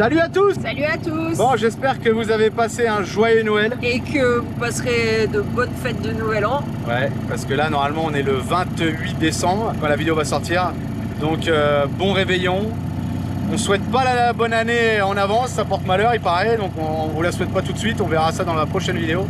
Salut à tous! Salut à tous! Bon, j'espère que vous avez passé un joyeux Noël. Et que vous passerez de bonnes fêtes de Nouvel An. Ouais, parce que là, normalement, on est le 28 décembre quand la vidéo va sortir. Donc, bon réveillon. On souhaite pas la bonne année en avance, ça porte malheur, il paraît. Donc, on vous la souhaite pas tout de suite. On verra ça dans la prochaine vidéo.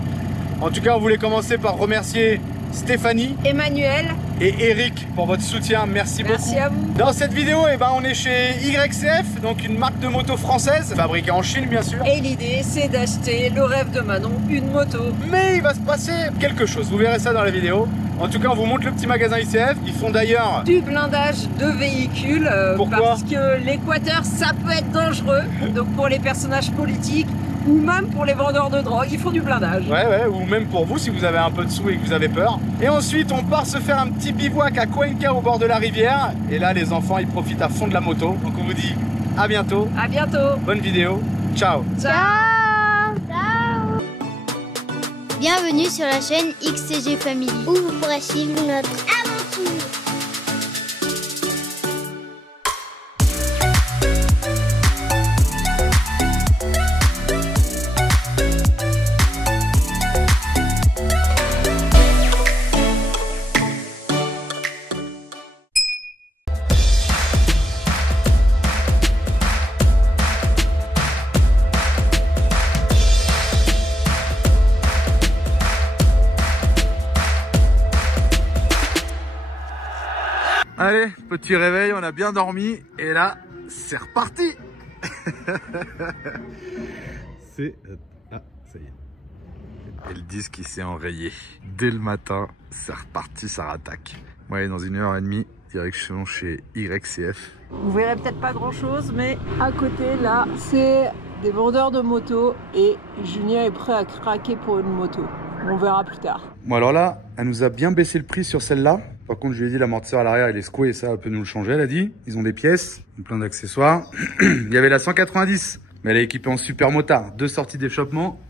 En tout cas, on voulait commencer par remercier Stéphanie, Emmanuel et Eric pour votre soutien, merci beaucoup. Merci à vous. Dans cette vidéo, on est chez YCF, donc une marque de moto française, fabriquée en Chine bien sûr. Et l'idée, c'est d'acheter le rêve de Manon, une moto. Mais il va se passer quelque chose, vous verrez ça dans la vidéo. En tout cas, on vous montre le petit magasin YCF. Ils font d'ailleurs du blindage de véhicules. Pourquoi ? Parce que l'Équateur, ça peut être dangereux. Donc pour les personnages politiques, ou même pour les vendeurs de drogue, ils font du blindage. Ouais, ou même pour vous si vous avez un peu de sous et que vous avez peur. Et ensuite, on part se faire un petit bivouac à Cuenca au bord de la rivière. Et là, les enfants, ils profitent à fond de la moto. Donc on vous dit à bientôt. À bientôt. Bonne vidéo. Ciao. Ciao. Ciao. Bienvenue sur la chaîne XCG Family, où vous pourrez suivre notre aventure. Allez, petit réveil, on a bien dormi et là, c'est reparti. C'est... Ah, ça y est. Et le disque il s'est enrayé. Dès le matin, c'est reparti, ça rattaque. Ouais, dans 1h30, direction chez YCF. Vous verrez peut-être pas grand chose, mais à côté là, c'est des vendeurs de motos et Julien est prêt à craquer pour une moto. On verra plus tard. Bon alors là, elle nous a bien baissé le prix sur celle-là. Par contre, je lui ai dit l'amortisseur à l'arrière, il est secoué et ça, elle peut nous le changer, elle a dit. Ils ont des pièces, plein d'accessoires. Il y avait la 190, mais elle est équipée en super motard. 2 sorties d'échappement.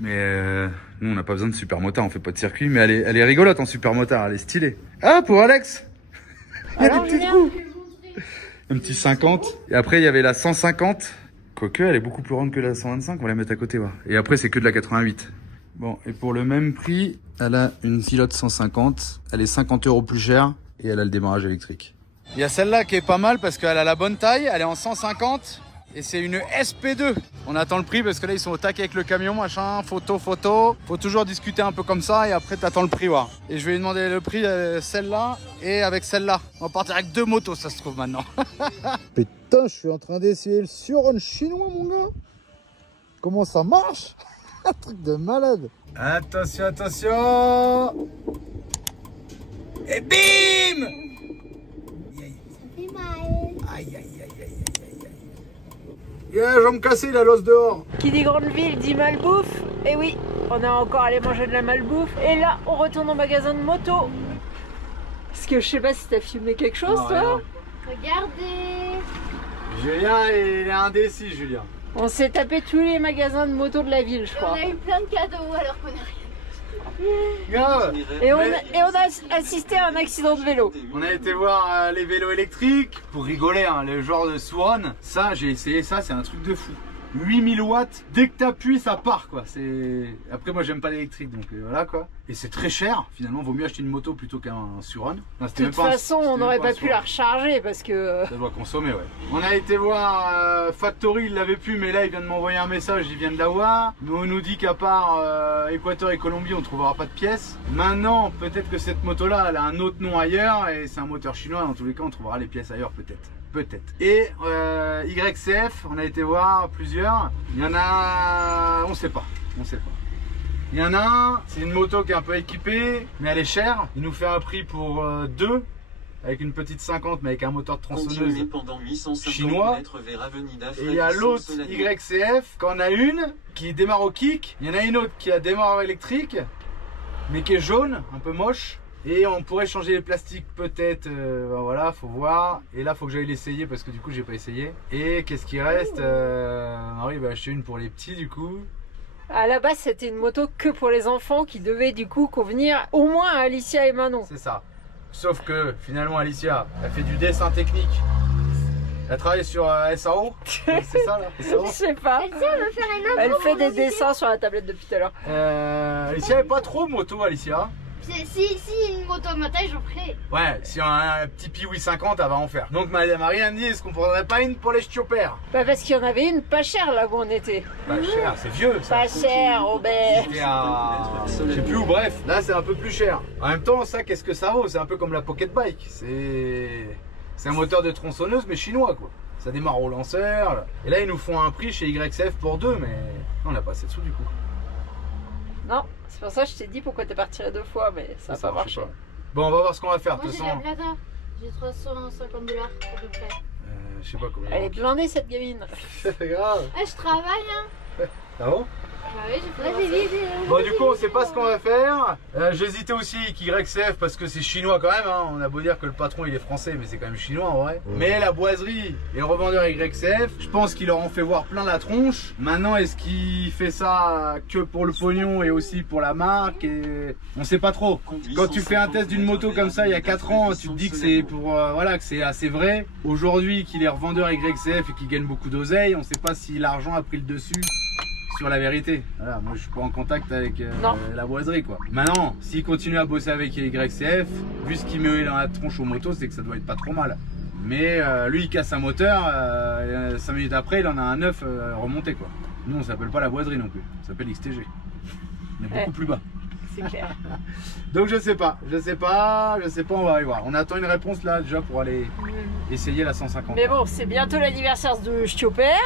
Mais nous, on n'a pas besoin de super motard, on fait pas de circuit. Mais elle est rigolote en super motard, elle est stylée. Ah, pour Alex. Il y a des petits coups. Un petit 50. Et après, il y avait la 150. Quoique, elle est beaucoup plus ronde que la 125. On va la mettre à côté, ouais. Et après, c'est que de la 88. Bon, et pour le même prix, elle a une Pilote 150. Elle est 50 € plus chère et elle a le démarrage électrique. Il y a celle-là qui est pas mal parce qu'elle a la bonne taille. Elle est en 150 et c'est une SP2. On attend le prix parce que là, ils sont au taquet avec le camion, machin, photo. Faut toujours discuter un peu comme ça et après, t'attends le prix, ouais. Et je vais lui demander le prix celle-là et avec celle-là. On va partir avec 2 motos, ça se trouve maintenant. Putain, je suis en train d'essayer le Suron chinois, mon gars. Comment ça marche? Un truc de malade. Attention, attention. Et bim. Aïe, aïe, aïe, aïe, aïe, aïe. Yeah, jambe cassée, la l'os dehors. Qui dit grande ville dit malbouffe. Et oui, on a encore allé manger de la malbouffe. Et là, on retourne au magasin de moto. Parce que je sais pas si t'as filmé quelque chose, non, toi. Rien. Regardez. Julien, il est indécis, Julien. On s'est tapé tous les magasins de moto de la ville, je crois. On a eu plein de cadeaux alors qu'on a rien. Grave. Et on a assisté à un accident de vélo. On a été voir les vélos électriques pour rigoler, hein, le genre de Suron. Ça, j'ai essayé ça, c'est un truc de fou. 8000 watts, dès que t'appuies, ça part quoi. Après, moi j'aime pas l'électrique donc voilà quoi. Et c'est très cher, finalement, vaut mieux acheter une moto plutôt qu'un Suron. De toute façon, on n'aurait pas pu la recharger parce que. Ça doit consommer, ouais. On a été voir Factory, il l'avait pu, mais là il vient de m'envoyer un message, il vient de l'avoir. Nous, on nous dit qu'à part Équateur et Colombie, on trouvera pas de pièces. Maintenant, peut-être que cette moto là, elle a un autre nom ailleurs et c'est un moteur chinois. Dans tous les cas, on trouvera les pièces ailleurs peut-être. Peut-être. Et YCF, on a été voir plusieurs. Il y en a, on sait pas. Il y en a un, c'est une moto qui est un peu équipée, mais elle est chère. Il nous fait un prix pour 2, avec une petite 50, mais avec un moteur de tronçonneuse chinois. Et il y a l'autre YCF, quand on a une qui démarre au kick. Il y en a une autre qui a démarreur électrique, mais qui est jaune, un peu moche. Et on pourrait changer les plastiques peut-être, ben voilà, faut voir. Et là, faut que j'aille l'essayer parce que du coup, j'ai pas essayé. Et qu'est-ce qui reste Marie va acheter une pour les petits du coup. À la base, c'était une moto que pour les enfants qui devait du coup convenir au moins à Alicia et Manon. C'est ça. Sauf que finalement, Alicia, elle fait du dessin technique. Elle travaille sur SAO. C'est ça là, SAO. Je sais pas. Elle veut faire une intro. Elle fait des dessins sur la tablette depuis tout à l'heure. Alicia elle est pas trop moto, Alicia. Si une moto à ma taille, j'en ferai. Ouais, si un petit Piwi 50, elle va en faire. Donc Marie elle me dit, est-ce qu'on prendrait pas une pour les chioppères? Bah parce qu'il y en avait une pas chère là où on était. Pas cher, c'est vieux ça. Pas cher, Robert. C'était à... je sais plus où, bref. Là c'est un peu plus cher. En même temps, ça qu'est-ce que ça vaut? C'est un peu comme la Pocket Bike. C'est un moteur de tronçonneuse mais chinois quoi. Ça démarre au lanceur. Et là ils nous font un prix chez YCF pour 2, mais on n'a pas assez de sous du coup. Non, c'est pour ça que je t'ai dit pourquoi t'es parti 2 fois, mais ça n'a pas marché. Bon, on va voir ce qu'on va faire. De Moi toute j'ai façon, la plata. J'ai 350 $ à peu près. je sais pas combien. Elle est blindée cette gamine. C'est grave. Ah, je travaille hein. Ah bon? Bah oui, j'ai fait Bon, du coup, on sait pas ce qu'on va faire. J'hésitais aussi avec YCF parce que c'est chinois quand même. Hein. On a beau dire que le patron il est français, mais c'est quand même chinois en vrai. Mais la boiserie et le revendeur YCF, je pense qu'il leur en fait voir plein la tronche. Maintenant, est-ce qu'il fait ça que pour le pognon et aussi pour la marque et... On sait pas trop. Quand tu fais un test d'une moto comme ça il y a 4 ans, tu te dis que c'est pour voilà, que c'est assez vrai. Aujourd'hui, qu'il est revendeur YCF et qu'il gagne beaucoup d'oseille, on sait pas si l'argent a pris le dessus sur la vérité. Voilà, moi je suis pas en contact avec la boiserie quoi. Maintenant, s'il continue à bosser avec YCF, vu ce qu'il met dans la tronche aux motos, c'est que ça doit être pas trop mal. Mais lui il casse un moteur, 5 minutes après il en a un neuf remonté quoi. Nous on s'appelle pas la boiserie non plus, on s'appelle XTG. On est beaucoup plus bas. C'est clair. Donc je sais pas, on va aller voir. On attend une réponse là déjà pour aller essayer la 150. Mais bon, c'est bientôt l'anniversaire de Stioper.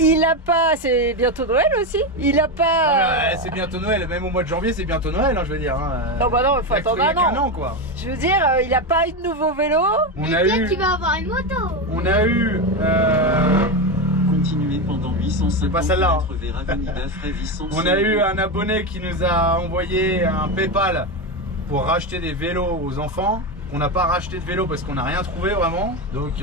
Il a pas, c'est bientôt Noël aussi. Il a pas. C'est bientôt Noël, même au mois de janvier c'est bientôt Noël, hein, je veux dire. Hein. Non bah non, il faut attendre un an. Quoi. Je veux dire, il a pas eu de nouveau vélo. Tu vas avoir une moto. On a eu. Continuez pendant 850 pas celle-là, mètres vers Avenida Frévis. On a eu un abonné qui nous a envoyé un PayPal pour racheter des vélos aux enfants. On n'a pas racheté de vélo parce qu'on n'a rien trouvé vraiment. Donc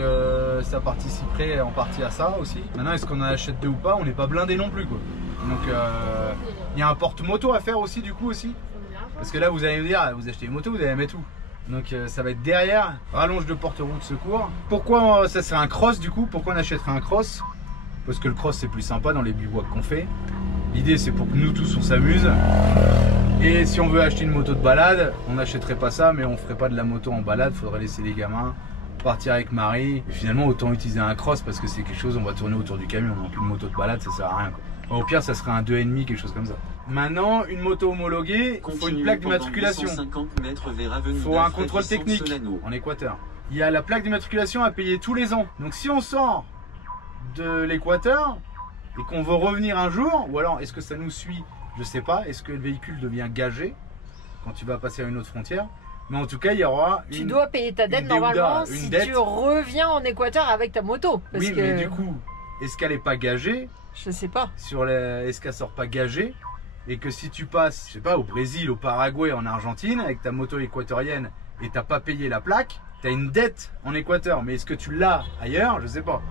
ça participerait en partie à ça aussi. Maintenant, est-ce qu'on en achète 2 ou pas? On n'est pas blindé non plus quoi. Donc il y a un porte-moto à faire aussi du coup aussi. Parce que là vous allez me dire, vous achetez une moto, vous allez la mettre où? Donc ça va être derrière, rallonge de porte-roue de secours. Pourquoi ça serait un cross du coup? Pourquoi on achèterait un cross? Parce que le cross c'est plus sympa dans les bivouacs qu'on fait. L'idée c'est pour que nous tous on s'amuse. Et si on veut acheter une moto de balade, on n'achèterait pas ça, mais on ferait pas de la moto en balade, faudrait laisser les gamins, partir avec Marie. Et finalement autant utiliser un cross parce que c'est quelque chose, on va tourner autour du camion, donc une moto de balade ça sert à rien quoi. Au pire ça serait un 2,5, quelque chose comme ça. Maintenant une moto homologuée, il faut une plaque d'immatriculation. Il faut un contrôle technique en Équateur. Il y a la plaque d'immatriculation à payer tous les ans. Donc si on sort de l'Équateur et qu'on veut revenir un jour, ou alors est-ce que ça nous suit? Je sais pas, est-ce que le véhicule devient gagé quand tu vas passer à une autre frontière? Mais en tout cas, il y aura Tu dois payer ta dette normalement si tu reviens en Équateur avec ta moto. Parce oui, mais du coup, est-ce qu'elle est pas gagée? Je sais pas. Est-ce qu'elle sort pas gagée? Et que si tu passes, je sais pas, au Brésil, au Paraguay, en Argentine, avec ta moto équatorienne et t'as pas payé la plaque, t'as une dette en Équateur. Mais est-ce que tu l'as ailleurs? Je sais pas.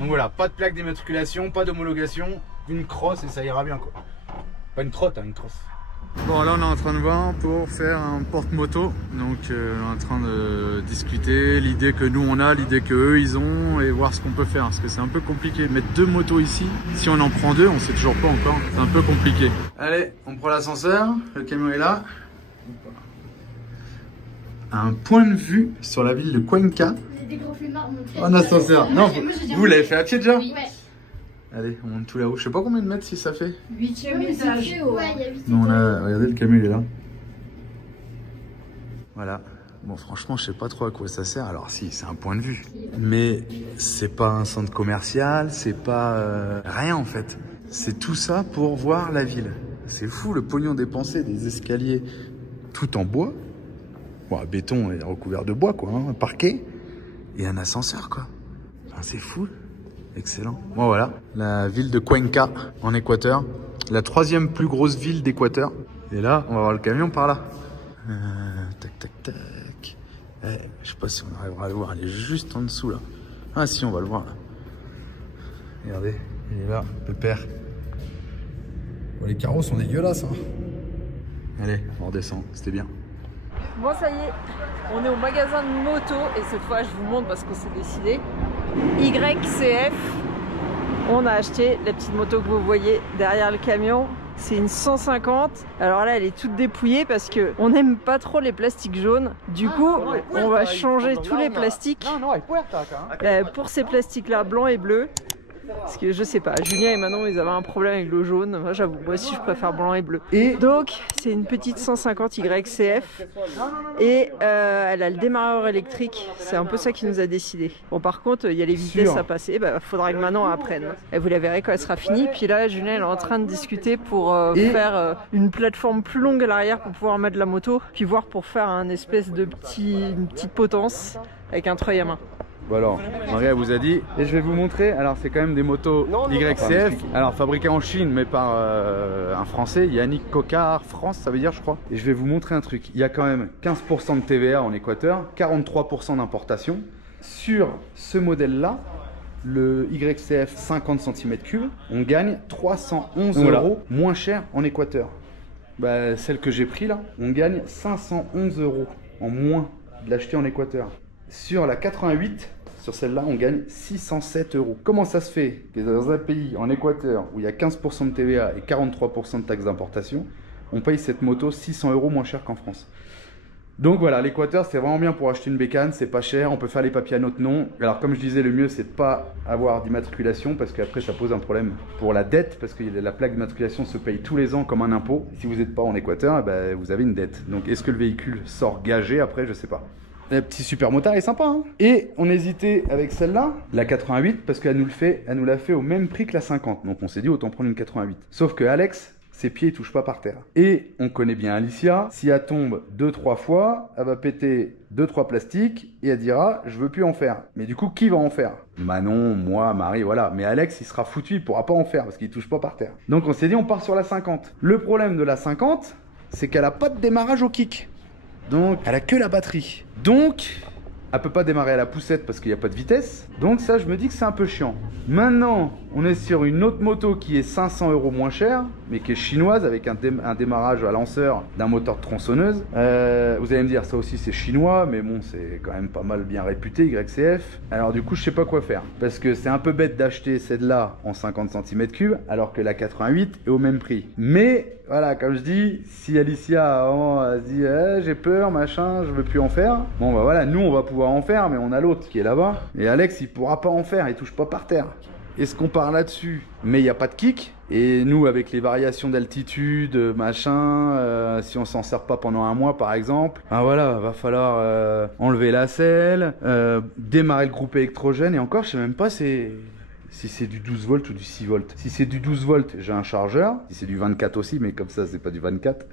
Donc voilà, pas de plaque d'immatriculation, pas d'homologation, une crosse et ça ira bien quoi. Pas une trotte, hein, une crosse. Bon là on est en train de voir pour faire un porte-moto. Donc on est en train de discuter l'idée que nous on a, l'idée que eux ils ont et voir ce qu'on peut faire. Parce que c'est un peu compliqué de mettre 2 motos ici. Si on en prend 2, on sait toujours pas encore. C'est un peu compliqué. Allez, on prend l'ascenseur, le camion est là. Un point de vue sur la ville de Cuenca. En ascenseur. Non, vous l'avez fait à pied déjà? Oui. Allez, on monte tout là-haut. Je sais pas combien de mètres si ça fait. 8e étage. Ouais, il y a 8e. Non, regardez, le camion il est là. Voilà. Bon, franchement, je sais pas trop à quoi ça sert. Alors si, c'est un point de vue. Mais c'est pas un centre commercial, c'est pas rien en fait. C'est tout ça pour voir la ville. C'est fou le pognon dépensé, des escaliers tout en bois. Bon, béton et recouvert de bois quoi, hein, parquet. Et un ascenseur quoi. Enfin, c'est fou. Excellent. Bon voilà, la ville de Cuenca en Équateur, la 3e plus grosse ville d'Équateur. Et là, on va voir le camion par là. Tac, tac, tac. Je sais pas si on arrivera à le voir, il est juste en dessous là. Ah si, on va le voir là. Regardez, il est là, pépère. Bon, les carreaux sont dégueulasses. Hein. Allez, on redescend, c'était bien. Bon ça y est, on est au magasin de moto et cette fois je vous montre parce qu'on s'est décidé. YCF, on a acheté la petite moto que vous voyez derrière le camion. C'est une 150. Alors là elle est toute dépouillée parce que on n'aime pas trop les plastiques jaunes. Du coup on va changer tous les plastiques pour ces plastiques là blanc et bleu. Parce que je sais pas, Julien et Manon ils avaient un problème avec le jaune. Moi j'avoue, moi aussi je préfère blanc et bleu. Et donc c'est une petite 150 YCF et elle a le démarreur électrique. C'est un peu ça qui nous a décidé. Bon par contre il y a les vitesses à passer, bah, faudra que Manon apprenne. Et vous la verrez quand elle sera finie. Puis là Julien il est en train de discuter pour faire une plateforme plus longue à l'arrière pour pouvoir mettre la moto. Puis voir pour faire un espèce de une petite potence avec un treuil à main. Bon alors, Maria vous a dit, et je vais vous montrer, alors c'est quand même des motos YCF, alors fabriquées en Chine mais par un français, Yannick Coquard, France ça veut dire je crois. Et je vais vous montrer un truc, il y a quand même 15% de TVA en Équateur, 43% d'importation. Sur ce modèle là, le YCF 50 cm3, on gagne 311 € moins cher en Équateur. Bah, celle que j'ai pris là, on gagne 511 € en moins de l'acheter en Équateur. Sur la 88, sur celle-là, on gagne 607 €. Comment ça se fait que dans un pays, en Équateur, où il y a 15% de TVA et 43% de taxes d'importation, on paye cette moto 600 € moins cher qu'en France? Donc voilà, l'Équateur, c'est vraiment bien pour acheter une bécane, c'est pas cher, on peut faire les papiers à notre nom. Alors comme je disais, le mieux, c'est de pas avoir d'immatriculation, parce qu'après, ça pose un problème pour la dette, parce que la plaque d'immatriculation se paye tous les ans comme un impôt. Si vous n'êtes pas en Équateur, eh ben, vous avez une dette. Donc est-ce que le véhicule sort gagé après? Je sais pas. Le petit super motard est sympa, hein. Et on hésitait avec celle-là, la 88, parce qu'elle nous l'a fait au même prix que la 50. Donc on s'est dit autant prendre une 88. Sauf que Alex, ses pieds ne touchent pas par terre. Et on connaît bien Alicia, si elle tombe 2-3 fois, elle va péter 2-3 plastiques et elle dira je veux plus en faire. Mais du coup, qui va en faire? Manon, moi, Marie, voilà. Mais Alex, il sera foutu, il pourra pas en faire parce qu'il touche pas par terre. Donc on s'est dit on part sur la 50. Le problème de la 50, c'est qu'elle a pas de démarrage au kick. Donc, elle a que la batterie. Donc, elle peut pas démarrer à la poussette parce qu'il n'y a pas de vitesse. Donc ça, je me dis que c'est un peu chiant. Maintenant, on est sur une autre moto qui est 500 € moins chère, mais qui est chinoise avec un démarrage à lanceur d'un moteur de tronçonneuse. Vous allez me dire, ça aussi c'est chinois, mais bon, c'est quand même pas mal bien réputé, YCF. Alors du coup, je sais pas quoi faire. Parce que c'est un peu bête d'acheter celle-là en 50 cm3, alors que la 88 est au même prix. Mais voilà, comme je dis, si Alicia elle se dit j'ai peur, machin, je veux plus en faire. Bon bah voilà, nous on va pouvoir en faire, mais on a l'autre qui est là-bas. Et Alex, il pourra pas en faire, il touche pas par terre. Est-ce qu'on part là-dessus? Mais il n'y a pas de kick. Et nous, avec les variations d'altitude, machin, si on s'en sert pas pendant un mois par exemple, ah voilà, va falloir enlever la selle, démarrer le groupe électrogène. Et encore, je sais même pas si c'est du 12 volts ou du 6 volts. Si c'est du 12 volts, j'ai un chargeur. Si c'est du 24 aussi, mais comme ça, c'est pas du 24.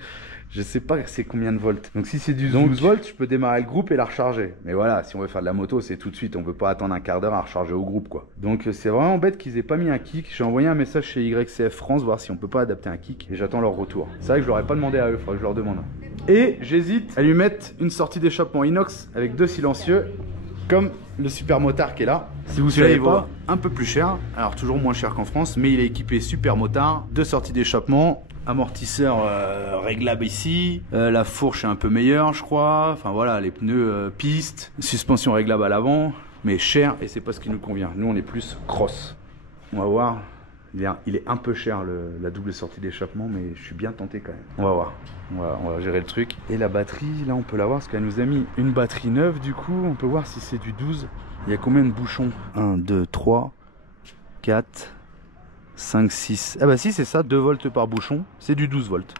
Je sais pas c'est combien de volts. Donc si c'est du 12 volts, je peux démarrer le groupe et la recharger. Mais voilà, si on veut faire de la moto, c'est tout de suite. On peut pas attendre un quart d'heure à recharger au groupe, quoi. Donc c'est vraiment bête qu'ils aient pas mis un kick. J'ai envoyé un message chez YCF France, voir si on peut pas adapter un kick. Et j'attends leur retour. C'est vrai que je leur ai pas demandé à eux, faudrait que je leur demande. Et j'hésite à lui mettre une sortie d'échappement inox avec 2 silencieux, comme le super motard qui est là. Si vous savez pas, un peu plus cher. Alors toujours moins cher qu'en France, mais il est équipé super motard, 2 sorties d'échappement. Amortisseur réglable ici, la fourche est un peu meilleure je crois, enfin voilà, les pneus piste, suspension réglable à l'avant, mais cher et c'est pas ce qui nous convient. Nous on est plus cross. On va voir, il est un peu cher la double sortie d'échappement, mais je suis bien tenté quand même. On va voir, on va gérer le truc. Et la batterie, là on peut la voir parce qu'elle nous a mis une batterie neuve, du coup on peut voir si c'est du 12. Il y a combien de bouchons? 1, 2, 3, 4... 5, 6, ah bah si c'est ça, 2 volts par bouchon, c'est du 12 volts.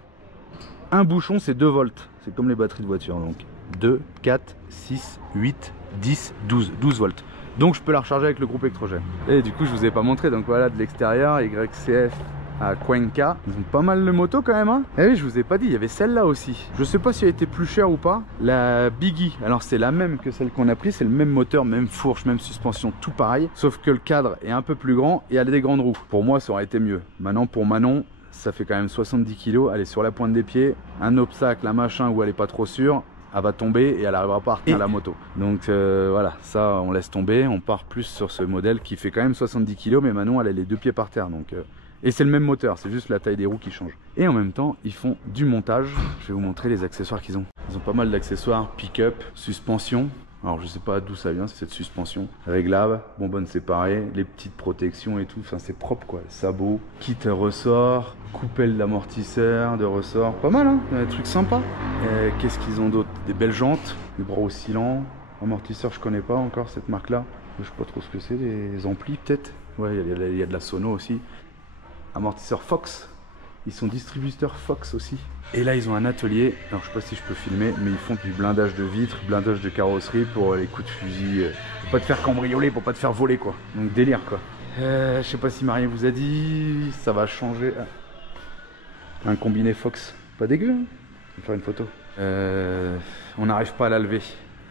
Un bouchon c'est 2 volts, c'est comme les batteries de voiture, donc 2, 4, 6, 8, 10, 12 volts. Donc je peux la recharger avec le groupe électrogène. Et du coup je vous ai pas montré, donc voilà de l'extérieur, YCF à Cuenca. Ils ont pas mal de motos quand même, hein. Et oui, je vous ai pas dit, il y avait celle-là aussi. Je sais pas si elle était plus chère ou pas. La Biggie, alors c'est la même que celle qu'on a pris, c'est le même moteur, même fourche, même suspension, tout pareil. Sauf que le cadre est un peu plus grand et elle a des grandes roues. Pour moi, ça aurait été mieux. Maintenant, pour Manon, ça fait quand même 70 kg. Elle est sur la pointe des pieds. Un obstacle, un machin où elle est pas trop sûre, elle va tomber et elle n'arrivera pas à retenir la moto. Donc voilà, ça on laisse tomber. On part plus sur ce modèle qui fait quand même 70 kg, mais Manon, elle a les 2 pieds par terre. Donc et c'est le même moteur, c'est juste la taille des roues qui change. Et en même temps, ils font du montage. Je vais vous montrer les accessoires qu'ils ont. Ils ont pas mal d'accessoires, pick-up, suspension. Alors je sais pas d'où ça vient, c'est cette suspension. Réglable, bonbonne séparée, les petites protections et tout. Enfin c'est propre quoi. Sabot, kit ressort, coupelle d'amortisseur, de ressort. Pas mal hein, des trucs sympas. Qu'est-ce qu'ils ont d'autre? Des belles jantes, des bras oscillants. Amortisseur je connais pas encore cette marque là. Je sais pas trop ce que c'est, des amplis peut-être. Ouais il y a de la sono aussi. Amortisseur Fox. Ils sont distributeurs Fox aussi. Et là, ils ont un atelier. Alors, je sais pas si je peux filmer, mais ils font du blindage de vitres, blindage de carrosserie pour les coups de fusil. Pour pas te faire cambrioler, pour pas te faire voler, quoi. Donc, délire, quoi. Je sais pas si Marie vous a dit. Ça va changer. Un combiné Fox. Pas dégueu, hein. Je vais faire une photo. On n'arrive pas à la lever.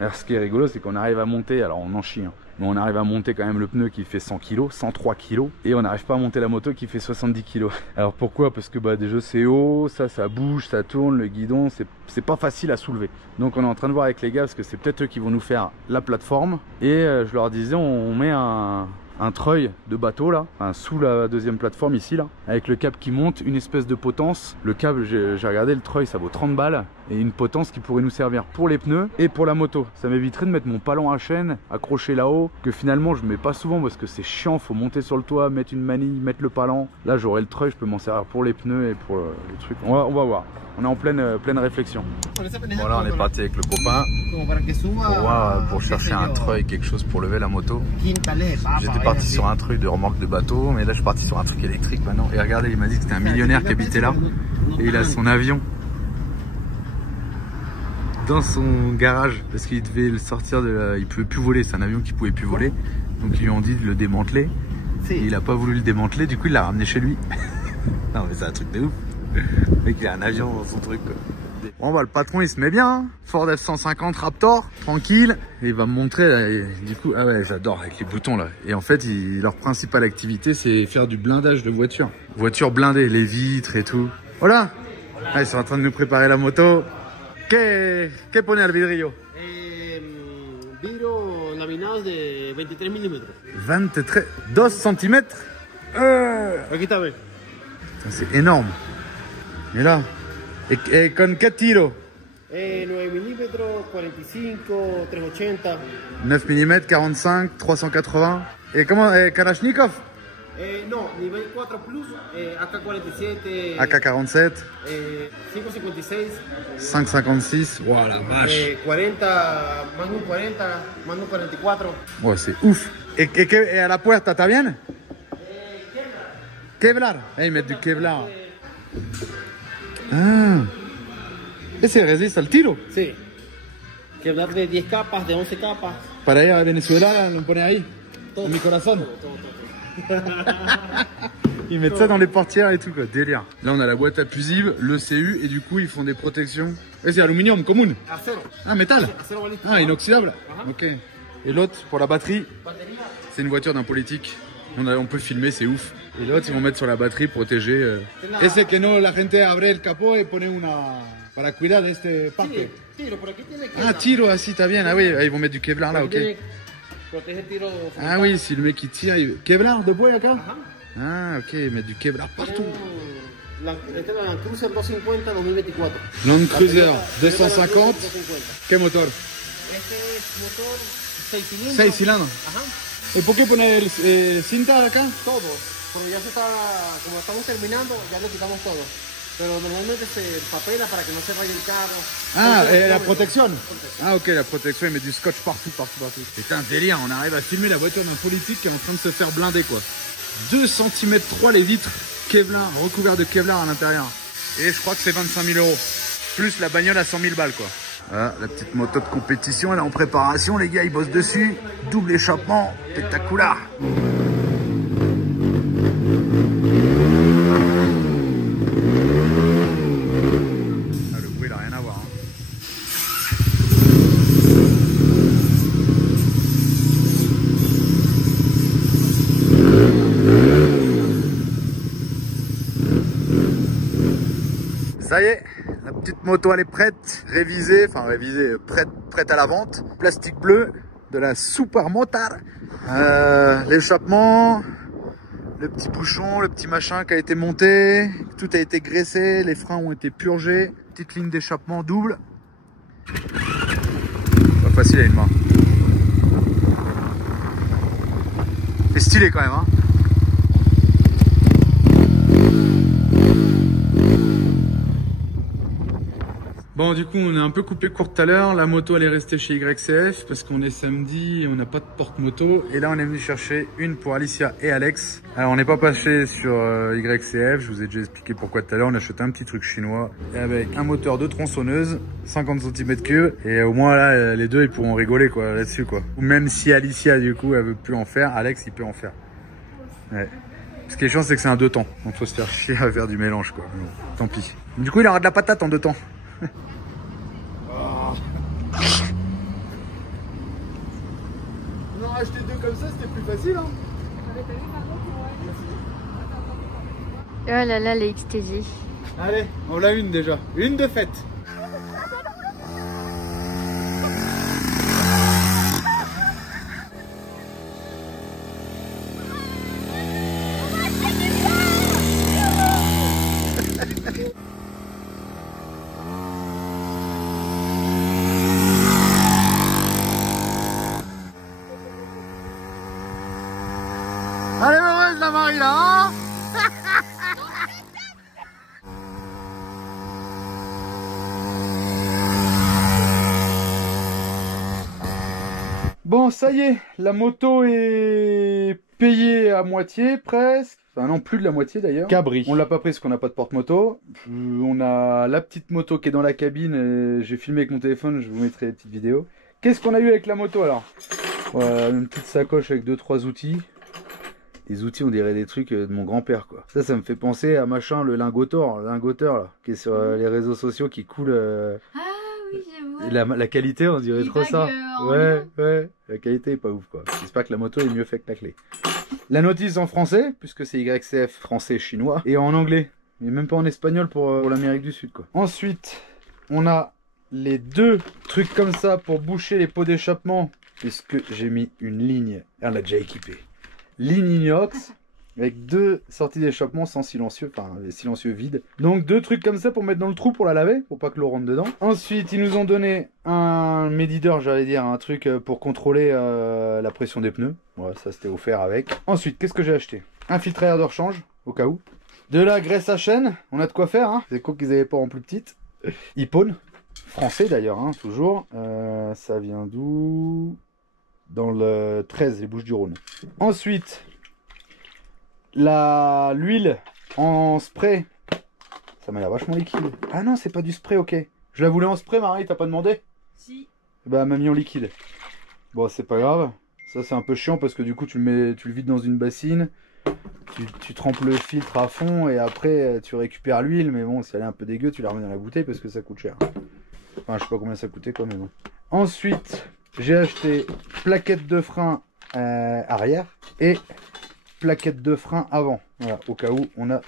Alors, ce qui est rigolo, c'est qu'on arrive à monter. Alors, on en chie, hein. Mais on arrive à monter quand même le pneu qui fait 100 kg, 103 kg. Et on n'arrive pas à monter la moto qui fait 70 kg. Alors pourquoi? Parce que bah, déjà c'est haut, ça bouge, ça tourne, le guidon, c'est pas facile à soulever. Donc on est en train de voir avec les gars, parce que c'est peut-être eux qui vont nous faire la plateforme. Et je leur disais, on met un treuil de bateau là, enfin, sous la deuxième plateforme ici là, avec le câble qui monte, une espèce de potence. Le câble, j'ai regardé, le treuil ça vaut 30 balles et une potence qui pourrait nous servir pour les pneus et pour la moto. Ça m'éviterait de mettre mon palon à chaîne accroché là-haut, que finalement je mets pas souvent parce que c'est chiant, faut monter sur le toit, mettre une manille, mettre le palon. Là j'aurai le treuil, je peux m'en servir pour les pneus et pour les trucs. On va voir. On est en pleine réflexion. Voilà, on est parti avec le copain pour chercher un treuil, quelque chose pour lever la moto. J'étais parti sur un truc de remorque de bateau, mais là je suis parti sur un truc électrique maintenant. Et regardez, il m'a dit que c'était un millionnaire qui habitait là. Et il a son avion dans son garage parce qu'il devait le sortir de la... Il pouvait plus voler, c'est un avion qui pouvait plus voler. Donc ils lui ont dit de le démanteler. Et il a pas voulu le démanteler, du coup il l'a ramené chez lui. Non mais c'est un truc de ouf. Le mec il a un avion dans son truc quoi. Bon bah le patron il se met bien, hein. Ford F-150 Raptor, tranquille. Et il va me montrer là, et du coup, ah ouais j'adore avec les boutons là. Et en fait leur principale activité c'est faire du blindage de voiture. Voiture blindée, les vitres et tout. Voilà. Ah, ils sont en train de nous préparer la moto. ¿Qué pone al vidrio? Vidrio laminados de 23 mm. 23, 2 cm. Aquí está, ve. C'est énorme. Et là, et con qué tiro? 9 mm, 45, 380. 9 mm, 45, 380. Et comment, Kalachnikov? No, nivel 4 plus, AK-47. AK-47. 556. 556. Wow, la vache. 40, Magnum 40, Magnum 44. Ouais, c'est ouf. Et à la puerta, ¿está bien? Kevlar. Ils mettent du Kevlar. Ah. Ese resiste al tiro. Sí. Kevlar de 10 capas, de 11 capas. Para ir a Venezuela, lo pone ahí. En mi corazón. Ils mettent ça dans les portières et tout quoi, délire. Là on a la boîte à fusibles, le CU et du coup ils font des protections. Et c'est aluminium commun. Acero. Ah métal. Acero balístico. Ah inoxydable. Ok. Et l'autre pour la batterie, c'est une voiture d'un politique. On peut filmer, c'est ouf. Et l'autre ils vont mettre sur la batterie protéger. Ese que no la gente abre el capó et pone una para cuidar de este parque. Tiro, por aquí tiene Kevlar. Ah tiro así, t'as bien. Ah oui, ils vont mettre du Kevlar là, ok. Protege tiro. Ah oui, si le mec il tire, Kevlar de bois acá. Ah ok, ils mettent du Kevlar partout. Este es la Land Cruiser 250 2024. Land Cruiser 250. ¿Qué motor? Este es motor 6 cilindros. 6 cilindros. Ajá. ¿Y por qué poner cinta acá? Todo. Porque ya se está, como estamos terminando, ya le quitamos todo. Pero normalmente se papela para que no se raye el carro. Ah, Entonces, la doble. protection. Ah ok, la protection, ils mettent du scotch partout. Putain, délire, on arrive à filmer la voiture d'un politique qui est en train de se faire blinder quoi. 2 cm 3 les vitres, Kevlar, recouvert de Kevlar à l'intérieur. Et je crois que c'est 25 000 €. Plus la bagnole à 100 000 balles quoi. Voilà, la petite moto de compétition, elle est en préparation, les gars ils bossent dessus. Double échappement, spectaculaire. Ah, le bruit il a rien à voir. Hein. Ça y est, la petite moto elle est prête, révisée, prête à la vente. Plastique bleu de la Super Motard. L'échappement, le petit bouchon, le petit machin qui a été monté. Tout a été graissé, les freins ont été purgés. Petite ligne d'échappement double. Pas facile à une main. C'est stylé quand même, hein. Bon, du coup, on est un peu coupé court tout à l'heure. La moto, elle est restée chez YCF parce qu'on est samedi et on n'a pas de porte-moto. Et là, on est venu chercher une pour Alicia et Alex. Alors, on n'est pas passé sur YCF. Je vous ai déjà expliqué pourquoi tout à l'heure. On a acheté un petit truc chinois avec un moteur de tronçonneuse, 50 cm3. Et au moins, là, les deux, ils pourront rigoler, quoi, là-dessus, quoi. Ou même si Alicia, du coup, elle veut plus en faire, Alex, il peut en faire. Ouais. Ce qui est chiant, c'est que c'est un 2 temps. Donc, faut se faire chier à faire du mélange, quoi. Bon, tant pis. Du coup, il aura de la patate en 2 temps. On aurait acheté deux comme ça, c'était plus facile, hein. Oh là là, les XTG. Allez, on l'a une déjà. Une de fête. Allez, heureuse la Marie là, hein. Bon, ça y est, la moto est payée à moitié presque. Enfin non, plus de la moitié d'ailleurs. Cabri. On l'a pas pris parce qu'on n'a pas de porte-moto. On a la petite moto qui est dans la cabine. J'ai filmé avec mon téléphone, je vous mettrai les petites vidéos. Qu'est-ce qu'on a eu avec la moto alors? Voilà, une petite sacoche avec 2-3 outils. Des outils, on dirait des trucs de mon grand-père, quoi. Ça me fait penser à machin, le lingoteur là, qui est sur les réseaux sociaux, qui coule. Ah oui, je vois. La qualité, on dirait Il trop ça. vague, Ouais, la qualité est pas ouf, quoi. J'espère que la moto est mieux faite que la clé. La notice en français, puisque c'est YCF français-chinois, et en anglais, mais même pas en espagnol pour l'Amérique du Sud, quoi. Ensuite, on a les deux trucs comme ça pour boucher les pots d'échappement, puisque j'ai mis une ligne, on l'a déjà équipé. Ligne inox avec deux sorties d'échappement sans silencieux, enfin les silencieux vides. Donc deux trucs comme ça pour mettre dans le trou pour la laver, pour pas que l'eau rentre dedans. Ensuite ils nous ont donné un médideur, j'allais dire, un truc pour contrôler la pression des pneus. Voilà, ça c'était offert avec. Ensuite qu'est-ce que j'ai acheté? Un filtre à air de rechange, au cas où. De la graisse à chaîne, on a de quoi faire, hein. C'est con qu'ils avaient pas en plus petite. Ippon, français d'ailleurs, hein, toujours. Ça vient d'où? Dans le 13, les Bouches-du-Rhône. Ensuite, l'huile en spray. Ça m'a l'air vachement liquide. Ah non, c'est pas du spray, ok. Je la voulais en spray, Marie, t'as pas demandé? Si. Bah, elle m'a mis en liquide. Bon, c'est pas grave. Ça, c'est un peu chiant parce que du coup, tu le vides dans une bassine. Tu trempes le filtre à fond et après, tu récupères l'huile. Mais bon, si elle est un peu dégueu, tu la remets dans la bouteille parce que ça coûte cher. Enfin, je sais pas combien ça coûtait, quoi, mais bon. Ensuite, j'ai acheté plaquette de frein arrière et plaquette de frein avant. Voilà, au cas où on a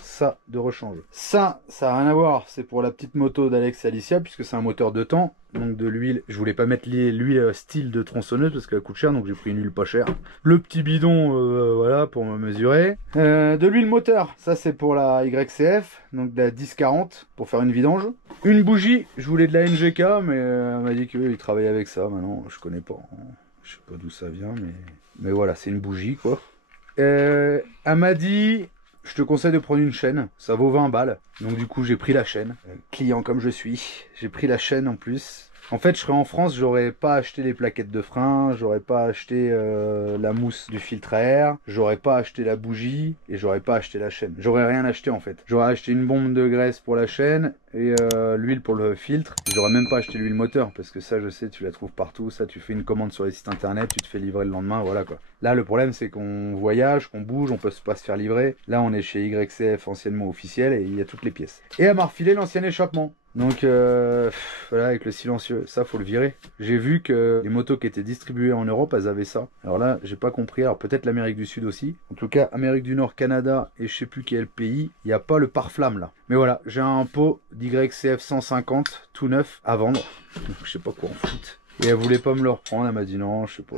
ça de rechange. Ça n'a rien à voir. C'est pour la petite moto d'Alex et Alicia puisque c'est un moteur de temps. Donc de l'huile. Je voulais pas mettre l'huile style de tronçonneuse parce qu'elle coûte cher. Donc j'ai pris une huile pas chère. Le petit bidon, voilà, pour me mesurer. De l'huile moteur. Ça c'est pour la YCF. Donc de la 1040 pour faire une vidange. Une bougie. Je voulais de la NGK mais elle m'a dit qu'il travaillait avec ça. Maintenant je connais pas. Je sais pas d'où ça vient mais voilà, c'est une bougie quoi. Elle m'a dit... Je te conseille de prendre une chaîne, ça vaut 20 balles. Donc du coup j'ai pris la chaîne, client comme je suis, j'ai pris la chaîne en plus. En fait je serais en France, j'aurais pas acheté les plaquettes de frein, j'aurais pas acheté la mousse du filtre à air, j'aurais pas acheté la bougie et j'aurais pas acheté la chaîne. J'aurais rien acheté en fait. J'aurais acheté une bombe de graisse pour la chaîne et l'huile pour le filtre. J'aurais même pas acheté l'huile moteur parce que ça je sais tu la trouves partout, ça tu fais une commande sur les sites internet, tu te fais livrer le lendemain, voilà quoi. Là le problème c'est qu'on voyage, qu'on bouge, on peut pas se faire livrer. Là on est chez YCF anciennement officiel et il y a toutes les pièces. Et elle m'a refilé l'ancien échappement. Donc voilà avec le silencieux, ça faut le virer. J'ai vu que les motos qui étaient distribuées en Europe elles avaient ça. Alors là j'ai pas compris, alors peut-être l'Amérique du Sud aussi. En tout cas Amérique du Nord, Canada et je sais plus quel pays, il n'y a pas le pare-flamme là. Mais voilà, j'ai un pot d'YCF 150 tout neuf à vendre. Donc, je sais pas quoi en foutre. Et elle voulait pas me le reprendre, elle m'a dit non, je sais pas.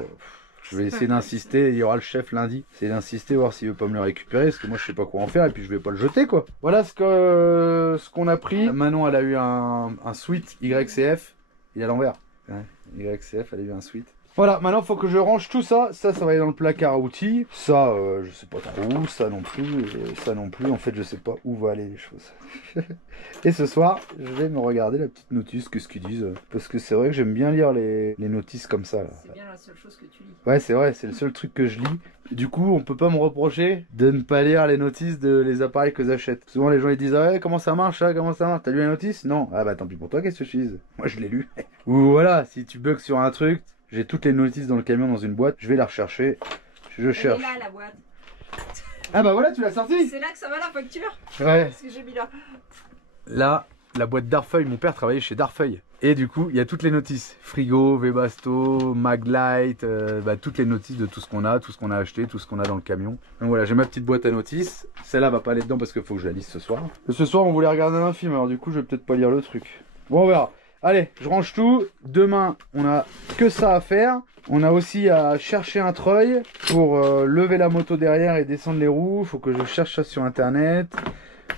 Je vais essayer d'insister, il y aura le chef lundi. C'est d'insister, voir s'il veut pas me le récupérer, parce que moi je sais pas quoi en faire et puis je vais pas le jeter quoi. Voilà ce qu'on a pris. Manon elle a eu un suite YCF. Il est à l'envers. Ouais, YCF, elle a eu un suite. Voilà, maintenant il faut que je range tout ça. Ça va aller dans le placard à outils. Ça, je sais pas trop où. Ça non plus. Et ça non plus. En fait, je sais pas où vont aller les choses. Et ce soir, je vais me regarder la petite notice, qu'est-ce qu'ils disent. Parce que c'est vrai que j'aime bien lire les notices comme ça. C'est bien la seule chose que tu lis. Ouais, c'est vrai, c'est le seul truc que je lis. Du coup, on peut pas me reprocher de ne pas lire les notices de les appareils que j'achète. Souvent, les gens ils disent ah ouais, comment ça marche, ça, comment ça marche. T'as lu la notice? Non. Ah bah tant pis pour toi, qu'est-ce que je dise? Moi, je l'ai lu. Ou voilà, si tu bugs sur un truc. J'ai toutes les notices dans le camion dans une boîte, je vais la rechercher. Je cherche. Elle est là la boîte. Ah bah voilà, tu l'as sortie. C'est là que ça va la facture. Ouais. Ce que j'ai mis là. Là, la boîte Darfeuille, mon père travaillait chez Darfeuille. Et du coup, il y a toutes les notices. Frigo, Webasto, Maglite, toutes les notices de tout ce qu'on a acheté, tout ce qu'on a dans le camion. Donc voilà, j'ai ma petite boîte à notices. Celle-là va pas aller dedans parce qu'il faut que je la lise ce soir. Ce soir, on voulait regarder un film, alors du coup, je vais peut-être pas lire le truc. Bon, on verra. Allez, je range tout. Demain, on a que ça à faire. On a aussi à chercher un treuil pour lever la moto derrière et descendre les roues. Il faut que je cherche ça sur internet,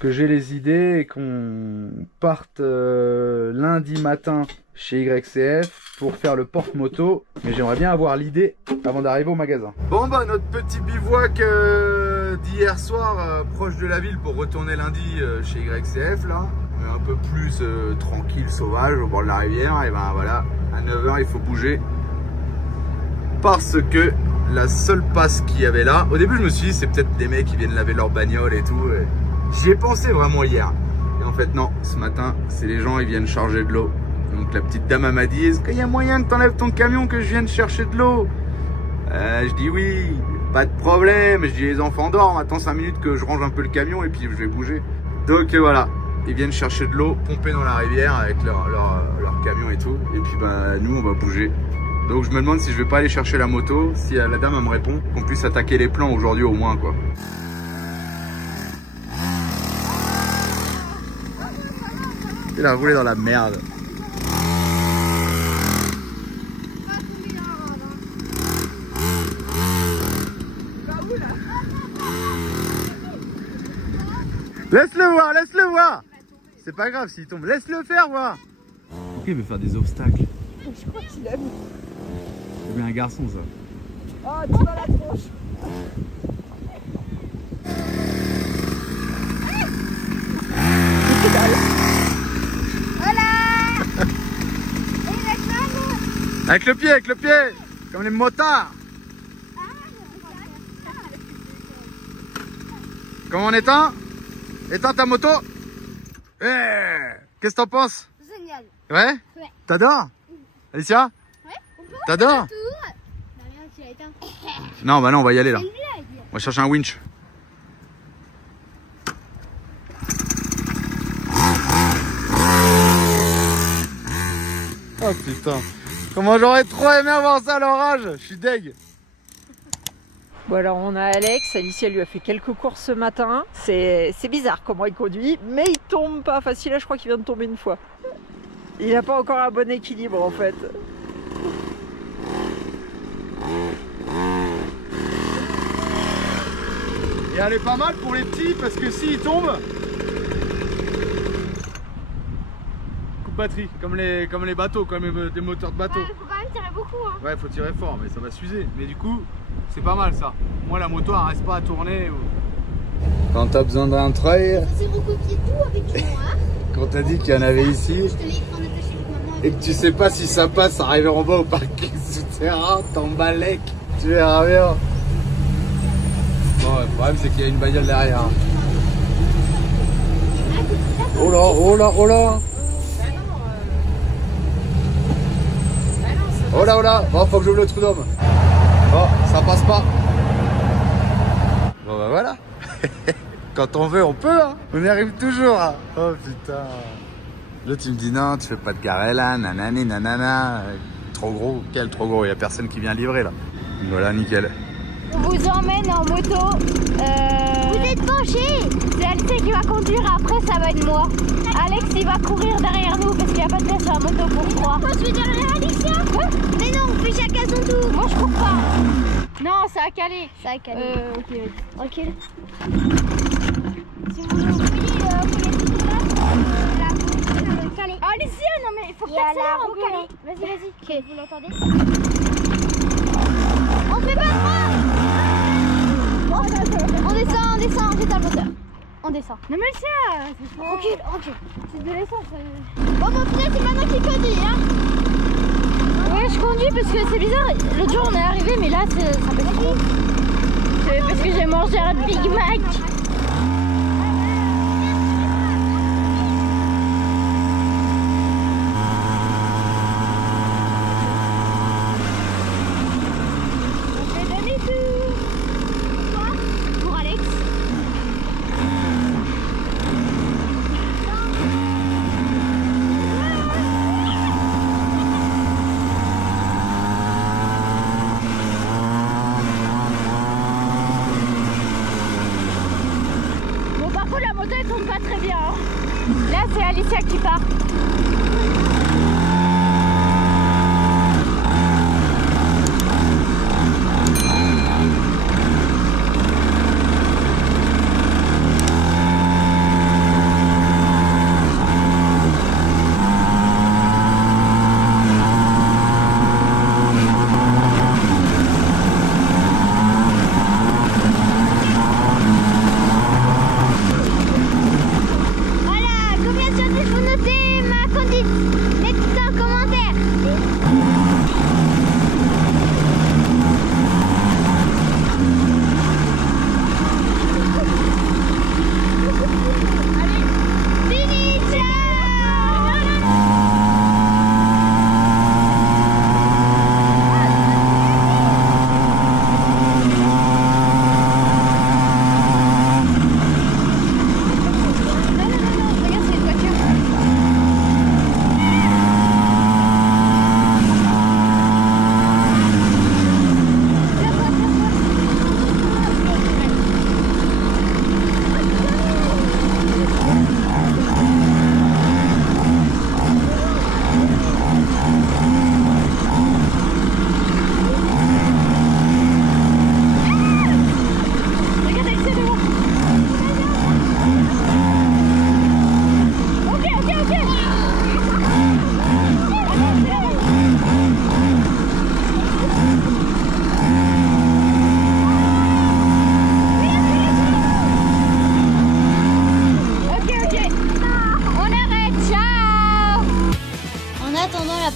que j'ai les idées et qu'on parte lundi matin chez YCF pour faire le porte-moto. Mais j'aimerais bien avoir l'idée avant d'arriver au magasin. Bon bah notre petit bivouac d'hier soir proche de la ville pour retourner lundi chez YCF là. Un peu plus tranquille, sauvage au bord de la rivière. Et ben voilà, à 9 h il faut bouger. Parce que la seule passe qu'il y avait là, au début je me suis dit c'est peut-être des mecs qui viennent laver leur bagnole et tout. J'y ai pensé vraiment hier. Et en fait non, ce matin c'est les gens, ils viennent charger de l'eau. Donc la petite dame m'a dit est-ce qu'il y a moyen que t'enlèves ton camion que je vienne chercher de l'eau? Je dis oui, pas de problème. Je dis les enfants dorment, attends 5 minutes que je range un peu le camion et puis je vais bouger. Donc voilà. Ils viennent chercher de l'eau, pomper dans la rivière avec leur camion et tout. Et puis bah nous on va bouger. Donc je me demande si je vais pas aller chercher la moto. Si la dame elle me répond, qu'on puisse attaquer les plans aujourd'hui au moins quoi. Il a roulé dans la merde. Laisse-le voir, laisse-le voir. C'est pas grave s'il tombe, laisse-le faire voir. Pourquoi il veut faire des obstacles? Je crois qu'il aime. C'est bien un garçon ça. Oh, tu vas la tronche. Avec le pied, comme les motards. Comment on éteint? Éteins ta moto. Qu'est-ce que t'en penses? Génial. Ouais? Ouais. T'adores? Alicia? Ouais. T'adores? Tu l'as éteint. Non, bah non, on va y aller là. C'est lui, là, il dit. On va chercher un winch. Oh putain. Comment j'aurais trop aimé avoir ça à l'orage. Je suis deg. Bon alors on a Alex, Alicia lui a fait quelques courses ce matin. C'est bizarre comment il conduit, mais il tombe pas facile, là je crois qu'il vient de tomber une fois. Il n'a pas encore un bon équilibre en fait. Et elle est pas mal pour les petits parce que s'ils tombent, coupe batterie, comme les bateaux, comme des moteurs de bateau. Ouais, faut quand même tirer beaucoup. Hein. Ouais, faut tirer fort, mais ça va s'user. Mais du coup, c'est pas mal ça. Moi, la moto, elle reste pas à tourner. Quand t'as besoin d'un treuil, C'est recopié tout avec moi. Hein. quand t'as dit qu'il y en avait ici, Je te l'ai pris de chez maman. et que tu sais pas si ça passe, arriver en bas au parking souterrain, t'embalèques, tu verras bien. Bon, le problème, c'est qu'il y a une bagnole derrière. Oh là, oh là, oh là. Oh là, oh là. Bon, faut que j'ouvre le trou d'homme. Bon, ça passe pas. Bon, bah voilà. Quand on veut, on peut, hein. On y arrive toujours, hein. Oh putain. Là, tu me dis non, tu fais pas de carré là, nanani, nanana. Trop gros. Quel trop gros? Il y a personne qui vient livrer là. Voilà, nickel. On vous emmène en moto. Vous êtes penchés. C'est Alicia qui va conduire, après ça va être moi. Alex il va courir derrière nous parce qu'il n'y a pas de place sur la moto pour trois. Moi je suis derrière Alicia. Quoi? Mais non, on fait chacun son tour. Moi je cours pas. Non, ça a calé. Ça a calé. Ok, tranquille. Si vous voulez tout là, là, ça va caler. Alicia, non mais il faut que t'accélères un peu. Vas-y, vas-y. Ok, vous l'entendez? On fait pas trop. On descend, j'éteins le moteur. On descend. Non mais Alicia, recule. C'est de l'essence. Bon, mon putain, c'est maintenant qu'il conduit, hein. Ouais, je conduis parce que c'est bizarre. L'autre jour on est arrivé, mais là ça fait trop. C'est parce que j'ai mangé un Big Mac. Là, c'est Alicia qui part.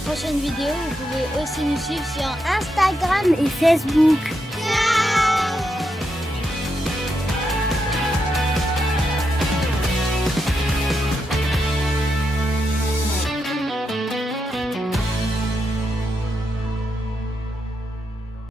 Prochaine vidéo, vous pouvez aussi nous suivre sur Instagram et Facebook.